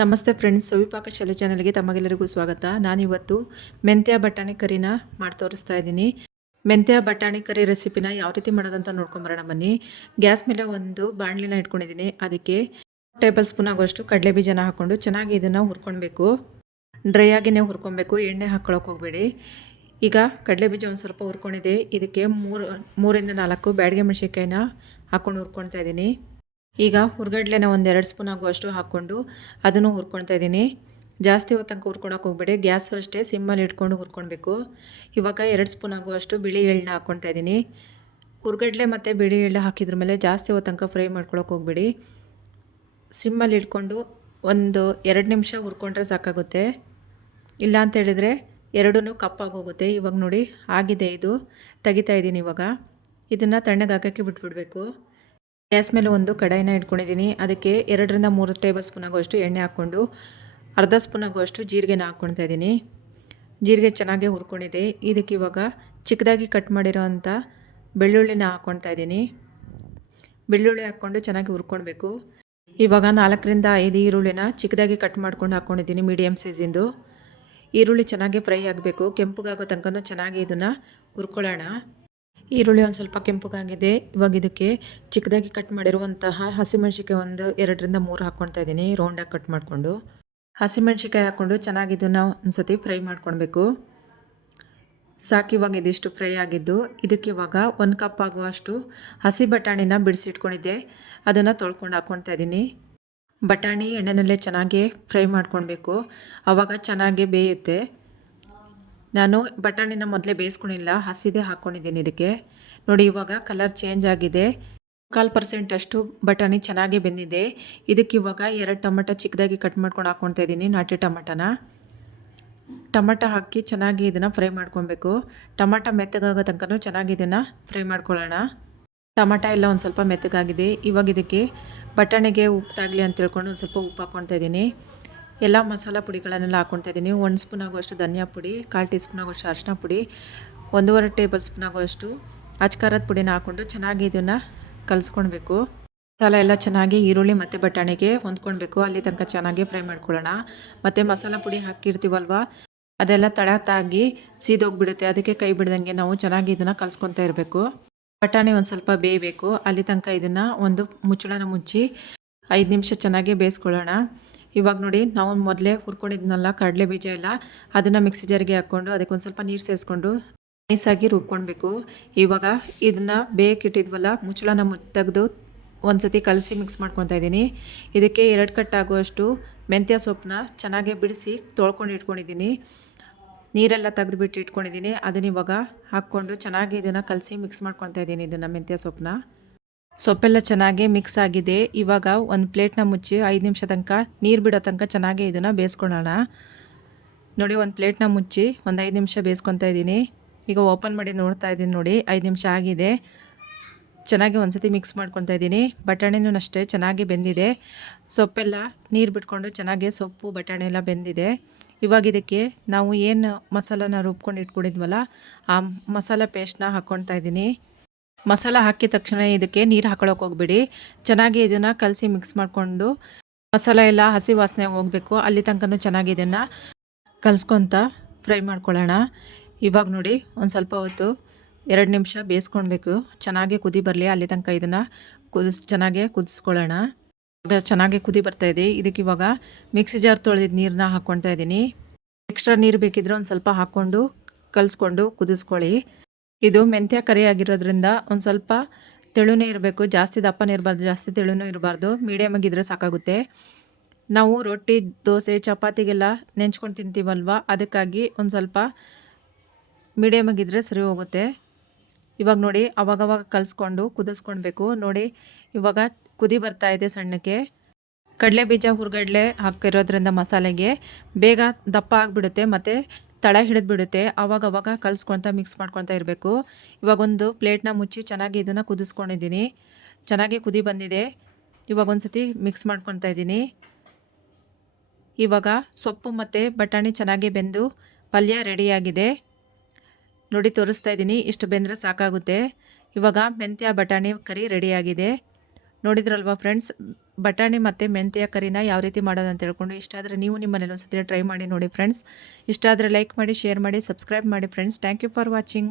ನಮಸ್ತೆ ಫ್ರೆಂಡ್ಸ್, ಸವಿಪಾಕ ಶಾಲೆ ಚಾನಲ್ಗೆ ತಮಗೆಲ್ಲರಿಗೂ ಸ್ವಾಗತ. ನಾನಿವತ್ತು ಮೆಂತ್ಯ ಬಟಾಣಿ ಕರಿನ ಮಾಡಿ ತೋರಿಸ್ತಾ ಇದ್ದೀನಿ. ಮೆಂತ್ಯ ಬಟಾಣಿ ಕರಿ ರೆಸಿಪಿನ ಯಾವ ರೀತಿ ಮಾಡೋದಂತ ನೋಡ್ಕೊಂಬರೋಣ ಬನ್ನಿ. ಗ್ಯಾಸ್ ಮೇಲೆ ಒಂದು ಬಾಣಲಿನ ಇಟ್ಕೊಂಡಿದ್ದೀನಿ. ಅದಕ್ಕೆ ಟೇಬಲ್ ಸ್ಪೂನ್ ಆಗುವಷ್ಟು ಕಡಲೆ ಬೀಜನ ಹಾಕ್ಕೊಂಡು ಚೆನ್ನಾಗಿ ಇದನ್ನು ಹುರ್ಕೊಳ್ಬೇಕು. ಡ್ರೈ ಆಗಿನೇ ಹುರ್ಕೊಬೇಕು, ಎಣ್ಣೆ ಹಾಕ್ಕೊಳಕ್ಕೆ ಹೋಗಬೇಡಿ. ಈಗ ಕಡಲೆ ಬೀಜ ಒಂದು ಸ್ವಲ್ಪ ಹುರ್ಕೊಂಡಿದೆ. ಇದಕ್ಕೆ 3-4 ಬ್ಯಾಡಗೆ ಮೆಣಸಿನ್ಕಾಯಿನ ಹಾಕ್ಕೊಂಡು ಹುರ್ಕೊಳ್ತಾ ಇದ್ದೀನಿ. ಈಗ ಹುರ್ಗಡ್ಲೆನ ಒಂದು 2 ಸ್ಪೂನ್ ಆಗುವಷ್ಟು ಹಾಕ್ಕೊಂಡು ಅದನ್ನು ಹುರ್ಕೊಳ್ತಾ ಇದ್ದೀನಿ. ಜಾಸ್ತಿ ಹೊತ್ತಂಕ ಹುರ್ಕೊಳಕ್ಕೆ ಹೋಗಬೇಡಿ, ಗ್ಯಾಸ್ ಅಷ್ಟೇ ಸಿಮ್ಮಲ್ಲಿ ಇಟ್ಕೊಂಡು ಹುರ್ಕೊಳ್ಬೇಕು. ಇವಾಗ 2 ಸ್ಪೂನ್ ಆಗುವಷ್ಟು ಬಿಳಿ ಎಳ್ಳನ್ನ ಹಾಕ್ಕೊಳ್ತಾ ಇದ್ದೀನಿ. ಹುರ್ಗಡ್ಲೆ ಮತ್ತು ಬಿಳಿ ಎಳ್ಳು ಹಾಕಿದ್ರ ಮೇಲೆ ಜಾಸ್ತಿ ಹೊತ್ತಂಕ ಫ್ರೈ ಮಾಡ್ಕೊಳಕ್ಕೆ ಹೋಗಬೇಡಿ. ಸಿಮ್ಮಲ್ಲಿ ಇಟ್ಕೊಂಡು ಒಂದು 2 ನಿಮಿಷ ಹುರ್ಕೊಂಡ್ರೆ ಸಾಕಾಗುತ್ತೆ. ಇಲ್ಲ ಅಂತ ಹೇಳಿದರೆ ಎರಡೂ ಕಪ್ಪಾಗಿ ಹೋಗುತ್ತೆ. ಇವಾಗ ನೋಡಿ ಆಗಿದೆ, ಇದು ತೆಗಿತಾ ಇದ್ದೀನಿ. ಇವಾಗ ಇದನ್ನು ತಣ್ಣಗೆ ಹಾಕೋಕ್ಕೆ ಬಿಟ್ಬಿಡಬೇಕು. ಗ್ಯಾಸ್ ಮೇಲೆ ಒಂದು ಕಡಾಯಿನ ಇಟ್ಕೊಂಡಿದ್ದೀನಿ. ಅದಕ್ಕೆ 2-3 ಟೇಬಲ್ ಸ್ಪೂನ್ ಆಗುವಷ್ಟು ಎಣ್ಣೆ ಹಾಕ್ಕೊಂಡು ಅರ್ಧ ಸ್ಪೂನ್ ಆಗುವಷ್ಟು ಜೀರಿಗೆನ ಹಾಕ್ಕೊಳ್ತಾ ಇದ್ದೀನಿ. ಜೀರಿಗೆ ಚೆನ್ನಾಗಿ ಹುರ್ಕೊಂಡಿದೆ. ಇದಕ್ಕೆ ಇವಾಗ ಚಿಕ್ಕದಾಗಿ ಕಟ್ ಮಾಡಿರೋ ಅಂಥ ಬೆಳ್ಳುಳ್ಳಿನ ಹಾಕ್ಕೊಳ್ತಾ ಇದ್ದೀನಿ. ಬೆಳ್ಳುಳ್ಳಿ ಹಾಕ್ಕೊಂಡು ಚೆನ್ನಾಗಿ ಹುರ್ಕೊಳ್ಬೇಕು. ಇವಾಗ 4-5 ಈರುಳ್ಳಿನ ಚಿಕ್ಕದಾಗಿ ಕಟ್ ಮಾಡ್ಕೊಂಡು ಹಾಕ್ಕೊಂಡಿದ್ದೀನಿ, ಮೀಡಿಯಮ್ ಸೈಜಿಂದು. ಈರುಳ್ಳಿ ಚೆನ್ನಾಗಿ ಫ್ರೈ ಆಗಬೇಕು, ಕೆಂಪಗಾಗೋ ತನಕ ಚೆನ್ನಾಗಿ ಇದನ್ನು ಹುರ್ಕೊಳ್ಳೋಣ. ಈರುಳ್ಳಿ ಒಂದು ಸ್ವಲ್ಪ ಕೆಂಪಗಾಗಿದೆ. ಇವಾಗ ಇದಕ್ಕೆ ಚಿಕ್ಕದಾಗಿ ಕಟ್ ಮಾಡಿರುವಂತಹ ಹಸಿಮೆಣ್ಸಿಕಾಯಿ ಒಂದು 2-3 ಹಾಕ್ಕೊಳ್ತಾ ಇದ್ದೀನಿ, ರೌಂಡಾಗಿ ಕಟ್ ಮಾಡಿಕೊಂಡು. ಹಸಿಮೆಣ್ಸಿಕಾಯಿ ಹಾಕ್ಕೊಂಡು ಚೆನ್ನಾಗಿ ಇದನ್ನು ಒಂದು ಸತಿ ಫ್ರೈ ಮಾಡ್ಕೊಳ್ಬೇಕು. ಸಾಕು, ಇವಾಗ ಇದಿಷ್ಟು ಫ್ರೈ ಆಗಿದ್ದು. ಇದಕ್ಕೆ ಇವಾಗ 1 ಕಪ್ ಆಗುವಷ್ಟು ಹಸಿ ಬಟಾಣಿನ ಬಿಡಿಸಿಟ್ಕೊಂಡಿದ್ದೆ, ಅದನ್ನು ತೊಳ್ಕೊಂಡು ಹಾಕ್ಕೊಳ್ತಾ ಇದ್ದೀನಿ. ಬಟಾಣಿ ಎಣ್ಣೆನಲ್ಲೇ ಚೆನ್ನಾಗಿ ಫ್ರೈ ಮಾಡ್ಕೊಳ್ಬೇಕು, ಆವಾಗ ಚೆನ್ನಾಗಿ ಬೇಯುತ್ತೆ. ನಾನು ಬಟಾಣಿನ ಮೊದಲೇ ಬೇಯಿಸ್ಕೊಂಡಿಲ್ಲ, ಹಸಿದೇ ಹಾಕ್ಕೊಂಡಿದ್ದೀನಿ ಇದಕ್ಕೆ. ನೋಡಿ ಇವಾಗ ಕಲರ್ ಚೇಂಜ್ ಆಗಿದೆ. 1/4% ಅಷ್ಟು ಬಟಾಣಿ ಚೆನ್ನಾಗಿ ಬೆಂದಿದೆ. ಇದಕ್ಕೆ ಇವಾಗ 2 ಟೊಮೆಟೊ ಚಿಕ್ಕದಾಗಿ ಕಟ್ ಮಾಡ್ಕೊಂಡು ಹಾಕ್ಕೊಳ್ತಾ ಇದ್ದೀನಿ, ನಾಟಿ ಟೊಮೆಟೊ ಹಾಕಿ ಚೆನ್ನಾಗಿ ಇದನ್ನು ಫ್ರೈ ಮಾಡ್ಕೊಳ್ಬೇಕು. ಟೊಮೆಟೊ ಮೆತ್ತಗಾಗೋ ತನಕ ಚೆನ್ನಾಗಿ ಇದನ್ನು ಫ್ರೈ ಮಾಡ್ಕೊಳ್ಳೋಣ. ಟೊಮೆಟೊ ಎಲ್ಲ ಒಂದು ಸ್ವಲ್ಪ ಮೆತ್ತಗಾಗಿದೆ. ಇವಾಗ ಇದಕ್ಕೆ ಬಟಾಣಿಗೆ ಉಪ್ಪು ತಾಗಲಿ ಅಂತ ತಿಳ್ಕೊಂಡು ಒಂದು ಸ್ವಲ್ಪ ಉಪ್ಪು ಹಾಕ್ಕೊಳ್ತಾ ಇದ್ದೀನಿ. ಎಲ್ಲ ಮಸಾಲ ಪುಡಿಗಳನ್ನೆಲ್ಲ ಹಾಕ್ಕೊಳ್ತಾ ಇದ್ದೀನಿ. 1 ಸ್ಪೂನ್ ಆಗುವಷ್ಟು ಧನಿಯಾ ಪುಡಿ, 1/4 ಟೀ ಸ್ಪೂನ್ ಆಗುವಷ್ಟು ಅರಿಶಿನ ಪುಡಿ, 1.5 ಟೇಬಲ್ ಸ್ಪೂನ್ ಆಗುವಷ್ಟು ಅಚ್ಕಾರದ ಪುಡಿನ ಹಾಕ್ಕೊಂಡು ಚೆನ್ನಾಗಿ ಇದನ್ನು ಕಲಿಸ್ಕೊಳ್ಬೇಕು. ಮಸಾಲ ಎಲ್ಲ ಚೆನ್ನಾಗಿ ಈರುಳ್ಳಿ ಮತ್ತು ಬಟಾಣಿಗೆ ಹೊಂದ್ಕೊಳ್ಬೇಕು, ಅಲ್ಲಿ ತನಕ ಚೆನ್ನಾಗಿ ಫ್ರೈ ಮಾಡ್ಕೊಳ್ಳೋಣ. ಮತ್ತು ಮಸಾಲ ಪುಡಿ ಹಾಕಿರ್ತೀವಲ್ವ, ಅದೆಲ್ಲ ತಳತಾಗಿ ಸೀದೋಗಿಬಿಡುತ್ತೆ. ಅದಕ್ಕೆ ಕೈ ಬಿಡ್ದಂಗೆ ನಾವು ಚೆನ್ನಾಗಿ ಇದನ್ನು ಕಲಿಸ್ಕೊತಾ ಇರಬೇಕು. ಬಟಾಣಿ ಒಂದು ಸ್ವಲ್ಪ ಬೇಯಬೇಕು, ಅಲ್ಲಿ ತನಕ ಇದನ್ನು ಒಂದು ಮುಚ್ಚಳನ ಮುಚ್ಚಿ 5 ನಿಮಿಷ ಚೆನ್ನಾಗಿ ಬೇಯಿಸ್ಕೊಳ್ಳೋಣ. ಇವಾಗ ನೋಡಿ, ನಾವು ಮೊದಲೇ ಹುರ್ಕೊಂಡಿದ್ನಲ್ಲ ಕಡಲೆ ಬೀಜ ಎಲ್ಲ, ಅದನ್ನು ಮಿಕ್ಸಿ ಜಾರಿಗೆ ಹಾಕ್ಕೊಂಡು ಅದಕ್ಕೆ ಒಂದು ಸ್ವಲ್ಪ ನೀರು ಸೇರಿಸ್ಕೊಂಡು ನೈಸಾಗಿ ರುಬ್ಕೊಳ್ಬೇಕು. ಇವಾಗ ಇದನ್ನು ಬೇಯಕ್ಕಿಟ್ಟಿದ್ವಲ್ಲ, ಮುಚ್ಚಳನ ತೆಗೆದು ಒಂದು ಸತಿ ಕಲಸಿ ಮಿಕ್ಸ್ ಮಾಡ್ಕೊತಾ ಇದ್ದೀನಿ. ಇದಕ್ಕೆ 2 ಕಟ್ ಆಗುವಷ್ಟು ಮೆಂತ್ಯ ಸೊಪ್ಪನ್ನ ಚೆನ್ನಾಗಿ ಬಿಡಿಸಿ ತೊಳ್ಕೊಂಡು ಇಟ್ಕೊಂಡಿದ್ದೀನಿ. ನೀರೆಲ್ಲ ತೆಗೆದುಬಿಟ್ಟು ಇಟ್ಕೊಂಡಿದ್ದೀನಿ. ಅದನ್ನ ಇವಾಗ ಹಾಕ್ಕೊಂಡು ಚೆನ್ನಾಗಿ ಇದನ್ನು ಕಲಸಿ ಮಿಕ್ಸ್ ಮಾಡ್ಕೊತಾ ಇದ್ದೀನಿ. ಇದನ್ನು ಮೆಂತ್ಯ ಸೊಪ್ಪೆಲ್ಲ ಚೆನ್ನಾಗಿ ಮಿಕ್ಸ್ ಆಗಿದೆ. ಇವಾಗ ಒಂದು ಪ್ಲೇಟ್ನ ಮುಚ್ಚಿ 5 ನಿಮಿಷ ತನಕ ನೀರು ಬಿಡೋ ತನಕ ಚೆನ್ನಾಗಿ ಇದನ್ನು ಬೇಯಿಸ್ಕೊಳ್ಳೋಣ. ನೋಡಿ, ಒಂದು ಪ್ಲೇಟ್ನ ಮುಚ್ಚಿ ಒಂದು 5 ನಿಮಿಷ ಬೇಯಿಸ್ಕೊತಾ ಇದ್ದೀನಿ. ಈಗ ಓಪನ್ ಮಾಡಿ ನೋಡ್ತಾ ಇದ್ದೀನಿ. ನೋಡಿ, 5 ನಿಮಿಷ ಆಗಿದೆ. ಚೆನ್ನಾಗಿ ಒಂದು ಸತಿ ಮಿಕ್ಸ್ ಮಾಡ್ಕೊತಾ ಇದ್ದೀನಿ. ಬಟಾಣಿನೂ ಅಷ್ಟೇ ಚೆನ್ನಾಗಿ ಬೆಂದಿದೆ. ಸೊಪ್ಪೆಲ್ಲ ನೀರು ಬಿಟ್ಕೊಂಡು ಚೆನ್ನಾಗಿ ಸೊಪ್ಪು ಬಟಾಣಿ ಎಲ್ಲ ಬೆಂದಿದೆ. ಇವಾಗ ಇದಕ್ಕೆ ನಾವು ಏನು ಮಸಾಲಾನ ರುಬ್ಕೊಂಡು ಇಟ್ಕೊಂಡಿದ್ವಲ್ಲ, ಆ ಮಸಾಲ ಪೇಸ್ಟ್ನ ಹಾಕ್ಕೊಳ್ತಾ ಇದ್ದೀನಿ. ಮಸಾಲ ಹಾಕಿದ ತಕ್ಷಣ ಇದಕ್ಕೆ ನೀರು ಹಾಕೊಳ್ಳೋಕೆ ಹೋಗ್ಬೇಡಿ. ಚೆನ್ನಾಗಿ ಇದನ್ನು ಕಲಸಿ ಮಿಕ್ಸ್ ಮಾಡಿಕೊಂಡು ಮಸಾಲ ಎಲ್ಲ ಹಸಿ ವಾಸನೆ ಹೋಗಬೇಕು, ಅಲ್ಲಿ ತನಕ ಚೆನ್ನಾಗಿ ಇದನ್ನು ಕಲಿಸ್ಕೊತ ಫ್ರೈ ಮಾಡ್ಕೊಳ್ಳೋಣ. ಇವಾಗ ನೋಡಿ, ಒಂದು ಸ್ವಲ್ಪ ಹೊತ್ತು 2 ನಿಮಿಷ ಬೇಯಿಸ್ಕೊಳ್ಬೇಕು. ಚೆನ್ನಾಗಿ ಕುದಿ ಬರಲಿ, ಅಲ್ಲಿ ತನಕ ಇದನ್ನು ಚೆನ್ನಾಗಿ ಕುದಿಸ್ಕೊಳ್ಳೋಣ. ಇವಾಗ ಚೆನ್ನಾಗಿ ಕುದಿ ಬರ್ತಾಯಿದೆ. ಇದಕ್ಕೆ ಇವಾಗ ಮಿಕ್ಸಿ ಜಾರ್ ತೊಳೆದಿದ್ದು ನೀರನ್ನ ಹಾಕ್ಕೊಳ್ತಾ ಇದ್ದೀನಿ. ಎಕ್ಸ್ಟ್ರಾ ನೀರು ಬೇಕಿದ್ರೆ ಒಂದು ಸ್ವಲ್ಪ ಹಾಕ್ಕೊಂಡು ಕಲಿಸ್ಕೊಂಡು ಕುದಿಸ್ಕೊಳ್ಳಿ. ಇದು ಮೆಂತ್ಯ ಕರಿ ಆಗಿರೋದ್ರಿಂದ ಒಂದು ಸ್ವಲ್ಪ ತೆಳುನೇ ಇರಬೇಕು, ಜಾಸ್ತಿ ದಪ್ಪನೇ ಇರಬಾರ್ದು, ಜಾಸ್ತಿ ತೆಳುನೂ ಇರಬಾರ್ದು, ಮೀಡಿಯಮ್ ಆಗಿದ್ದರೆ ಸಾಕಾಗುತ್ತೆ. ನಾವು ರೊಟ್ಟಿ, ದೋಸೆ, ಚಪಾತಿಗೆಲ್ಲ ನೆಂಚ್ಕೊಂಡು ತಿಂತೀವಲ್ವ, ಅದಕ್ಕಾಗಿ ಒಂದು ಸ್ವಲ್ಪ ಮೀಡಿಯಮ್ ಆಗಿದ್ದರೆ ಸರಿ ಹೋಗುತ್ತೆ. ಇವಾಗ ನೋಡಿ, ಅವಾಗವಾಗ ಕಲಿಸ್ಕೊಂಡು ಕುದಿಸ್ಕೊಳ್ಬೇಕು. ನೋಡಿ, ಇವಾಗ ಕುದಿ ಬರ್ತಾ ಇದೆ ಸಣ್ಣಕ್ಕೆ. ಕಡಲೆ ಬೀಜ ಹುರ್ಗಡ್ಲೆ ಹಾಕಿರೋದ್ರಿಂದ ಮಸಾಲೆಗೆ ಬೇಗ ದಪ್ಪ ಆಗಿಬಿಡುತ್ತೆ ಮತ್ತು ತಳ ಹಿಡಿದ್ಬಿಡುತ್ತೆ. ಆವಾಗವಾಗ ಕಲಿಸ್ಕೊತ ಮಿಕ್ಸ್ ಮಾಡ್ಕೊತಾ ಇರಬೇಕು. ಇವಾಗ ಒಂದು ಪ್ಲೇಟ್ನ ಮುಚ್ಚಿ ಚೆನ್ನಾಗಿ ಇದನ್ನು ಕುದಿಸ್ಕೊಂಡಿದ್ದೀನಿ. ಚೆನ್ನಾಗಿ ಕುದಿ ಬಂದಿದೆ. ಇವಾಗ ಒಂದು ಸತಿ ಮಿಕ್ಸ್ ಮಾಡ್ಕೊತಾ ಇದ್ದೀನಿ. ಇವಾಗ ಸೊಪ್ಪು ಮತ್ತು ಬಟಾಣಿ ಚೆನ್ನಾಗಿ ಬೆಂದು ಪಲ್ಯ ರೆಡಿಯಾಗಿದೆ. ನೋಡಿ, ತೋರಿಸ್ತಾ ಇದ್ದೀನಿ. ಇಷ್ಟು ಬೆಂದರೆ ಸಾಕಾಗುತ್ತೆ. ಇವಾಗ ಮೆಂತ್ಯ ಬಟಾಣಿ ಕರಿ ರೆಡಿಯಾಗಿದೆ. ನೋಡಿದ್ರಲ್ವ ಫ್ರೆಂಡ್ಸ್, ಬಟಾಣಿ ಮತ್ತು ಮೆಂತ್ಯ ಕರಿನ ಯಾವ ರೀತಿ ಮಾಡೋದು ಅಂತ ಹೇಳ್ಕೊಂಡು ಇಷ್ಟ ಆದರೆ ನೀವು ನಿಮ್ಮ ಮನೇಲಿ ಒಂದ್ಸತಿ ಟ್ರೈ ಮಾಡಿ ನೋಡಿ ಫ್ರೆಂಡ್ಸ್. ಇಷ್ಟ ಆದರೆ ಲೈಕ್ ಮಾಡಿ, ಶೇರ್ ಮಾಡಿ, ಸಬ್ಸ್ಕ್ರೈಬ್ ಮಾಡಿ friends. Thank you for watching.